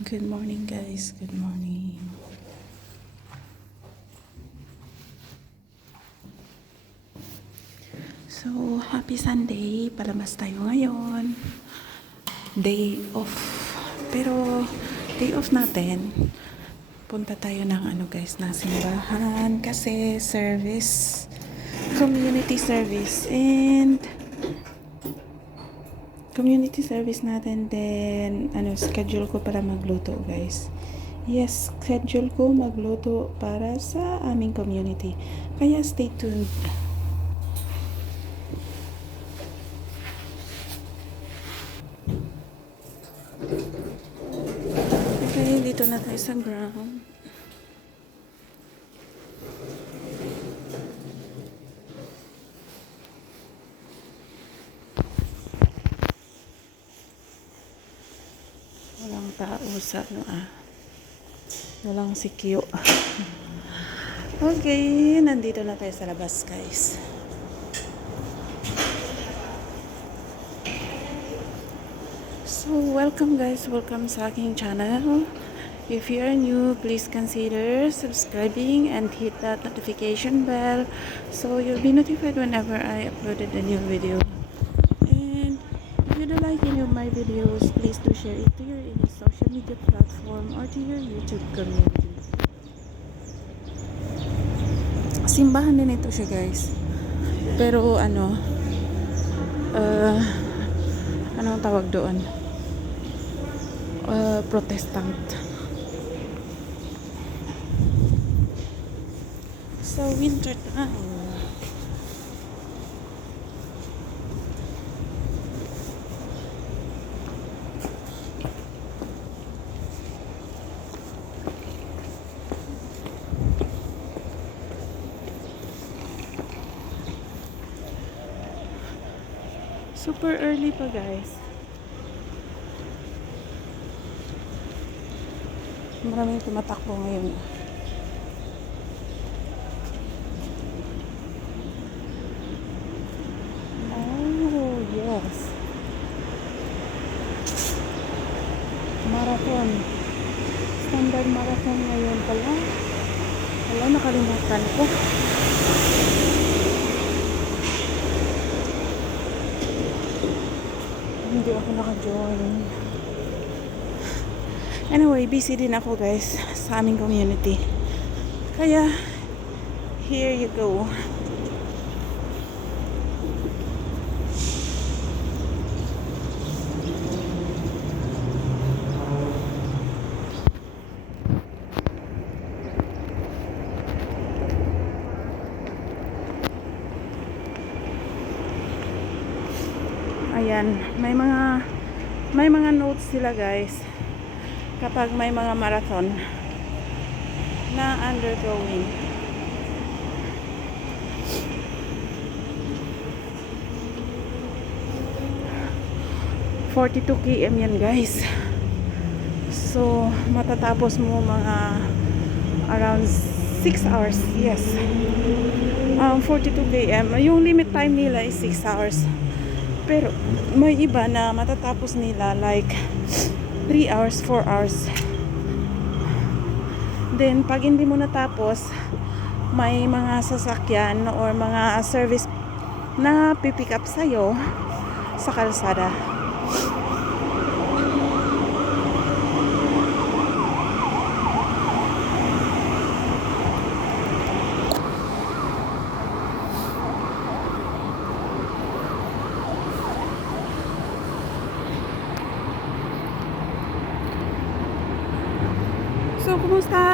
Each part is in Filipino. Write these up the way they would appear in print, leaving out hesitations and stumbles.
Good morning, guys. Good morning. So, happy Sunday. Palabas tayo ngayon. Day off. Pero, day off natin. Punta tayo ng guys, ng simbahan. Kasi, service. Community service. And, community service natin. Then, schedule ko para magluto, guys. Yes, schedule ko magluto para sa aming community. Kaya, stay tuned. Okay, dito na tayo sa ground. Walang tao sa walang sikyo. Okay, nandito na tayo sa labas, guys. So, welcome guys. Welcome sa aking channel. If you are new, please consider subscribing and hit that notification bell so you'll be notified whenever I uploaded a new video. And if you do like any of my videos, please do share it to your any social media platform or to your YouTube community. Simbahan din ito siya, guys. Pero anong tawag doon? Protestant. So, winter time. Super early pa, guys. Maraming tumatakbo ngayon. Oh, yes. Marathon. Standard marathon ngayon pala. Wala, nakalimutan ko. Hindi ako naka-join. Anyway, busy din ako, guys, sa aming community. Kaya, here you go. Ayan, may mga notes sila, guys, kapag may mga marathon na undergoing. (42 km) yan, guys. So, matatapos mo mga around 6 hours. Yes. 42 km. Yung limit time nila is 6 hours. Pero, may iba na matatapos nila like 3 hours, 4 hours. Then, pag hindi mo natapos, may mga sasakyan or mga service na pipick up sa'yo sa kalsada. So,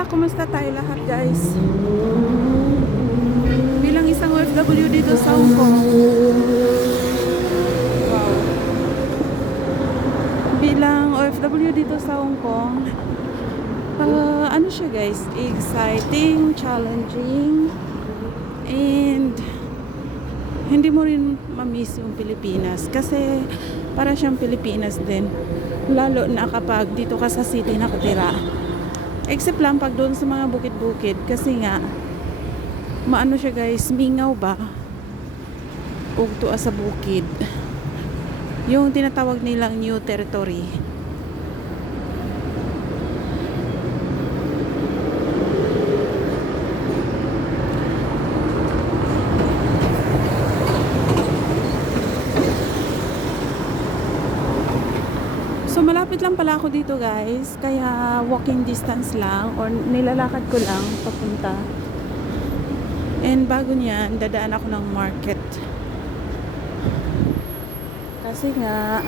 kumusta tayo lahat, guys? Bilang isang OFW dito sa Hong Kong. Wow. Bilang OFW dito sa Hong Kong, ano siya, guys? Exciting, challenging, and hindi mo rin mamiss yung Pilipinas kasi para siyang Pilipinas din, lalo na kapag dito ka sa city nakatira. Except lang pag doon sa mga bukid-bukid kasi nga maano siya, guys, mingaw ba ug tuwa sa bukid, yung tinatawag nilang new territory. malapit lang pala ako dito guys, kaya walking distance lang or nilalakad ko lang papunta. And bago niyan, dadaan ako ng market. Kasi nga,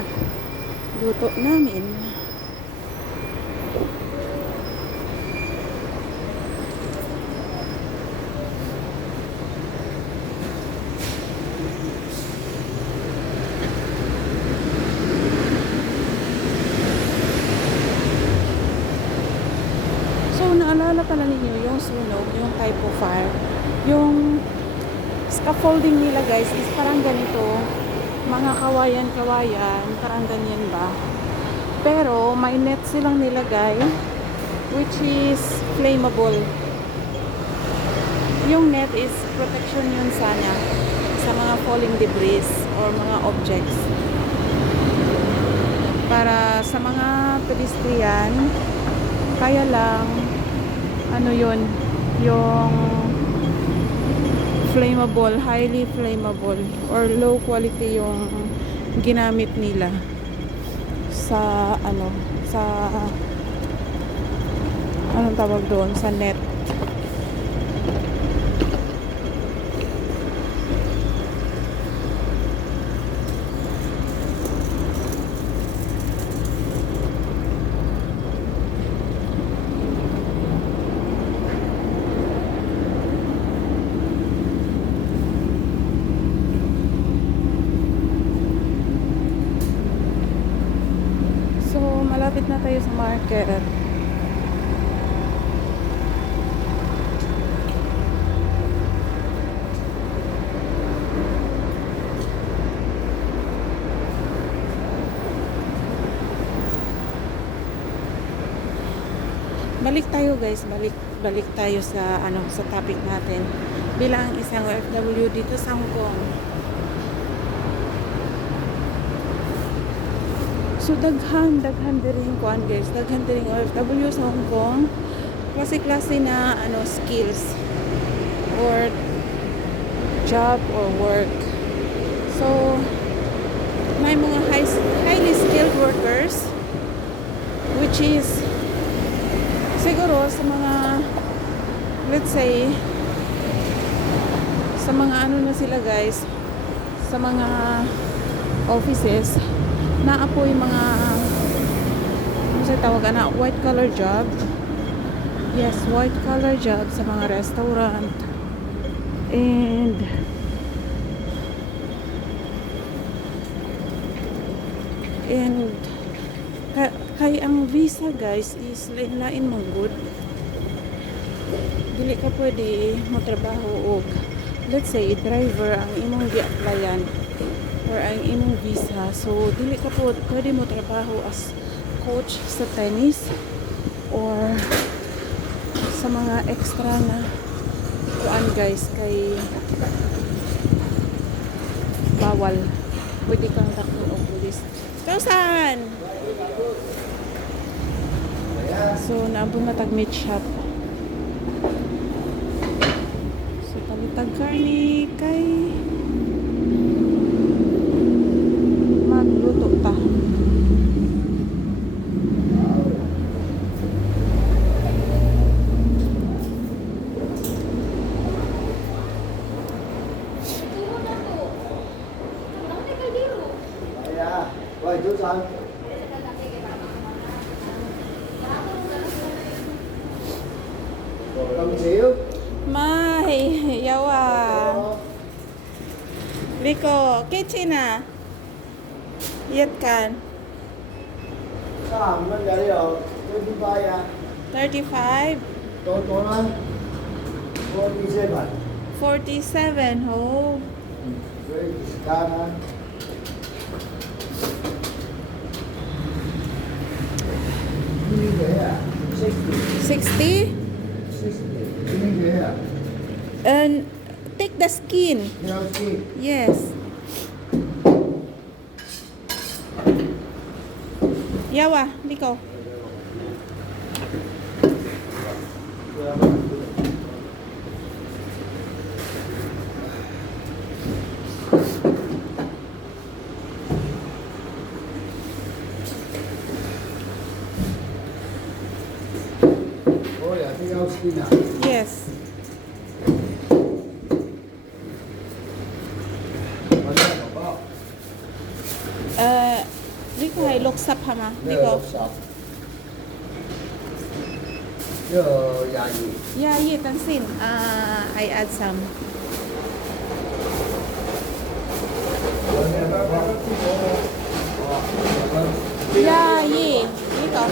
luto namin. So, naalala pala ninyo yung sunog, yung type of fire. Yung scaffolding nila guys is parang ganito. Mga kawayan-kawayan, parang ganyan ba? Pero, may net silang nilagay, which is flammable. Yung net is protection yun sana sa mga falling debris or mga objects. Para sa mga pedestrian, kaya lang ano yun, yung flammable, highly flammable or low quality yung ginamit nila sa ano, sa anong tawag doon, sa net. Malapit na tayo sa market. Balik tayo guys, balik tayo sa ano, sa topic natin bilang isang OFW dito sa Hong Kong. So daghan din kuan guys, daghan din OFW sa Hong Kong. Klase-klase na ano, skills or job or work. So may mga highly skilled workers, which is siguro sa mga, let's say, sa mga ano na sila guys, sa mga offices naapoy mga ano sa tawagan na white collar job. Yes, white collar job sa mga restaurant. And kay ang visa guys is lain-lain mong good. Dili ka pwede mo trabaho og, let's say, driver ang imong gi-applyan or ang imong visa. So dili ka po pwede mo trabaho as coach sa tennis or sa mga extra na kuan guys, kay bawal. Pwede kang takon og pulis. Kausan! So naabot na tag meat shop. So talitag karni kay magluto ta. Mai, yawa. Liko, kitchen na. Yet kan. 35. 47. Oh. 60? And take the skin. Yes. Yawa, Liko. Yes. This is lục sập hả mà? This is yeah, yeah, tansin. I add some. Yeah, yeah. Dito.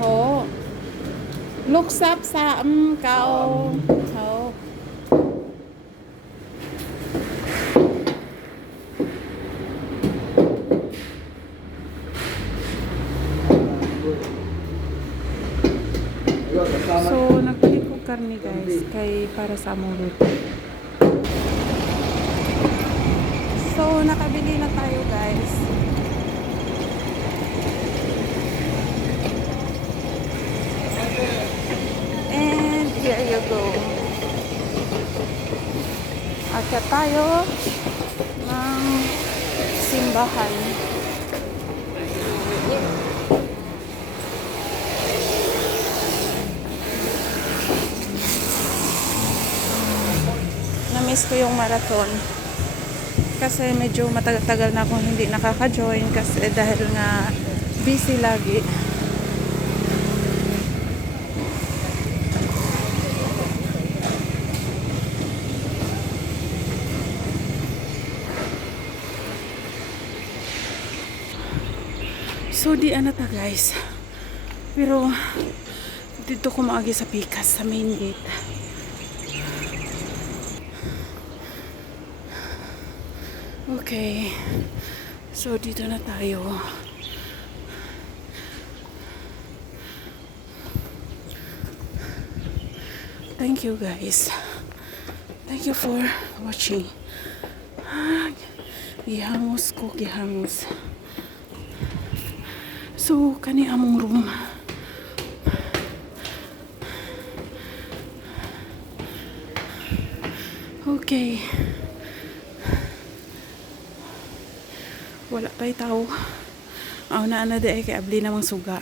Hổ. Lúc sắp sạm cao. Hổ. So, nagpalit ko karne guys, kay para sa among luto. So, nakabili na tayo guys. And here you go. Akyat tayo ng simbahan. Na-miss ko yung marathon. Kasi medyo matagal-tagal na akong hindi nakaka-join kasi dahil nga busy lagi. So di ana ta guys. Pero dito ko maagi sa Pikas sa main gate. Okay. So dito na tayo. Thank you guys. Thank you for watching. Gihangos ko, gihangos. So, kani among room. Okay. Wala pa'y tao. Na di ay kay abli namang suga.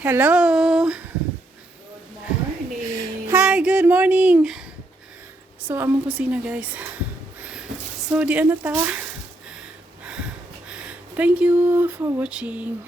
Hello! Good morning! Hi, good morning! So, among kusina guys. So, di ana ta. Thank you for watching.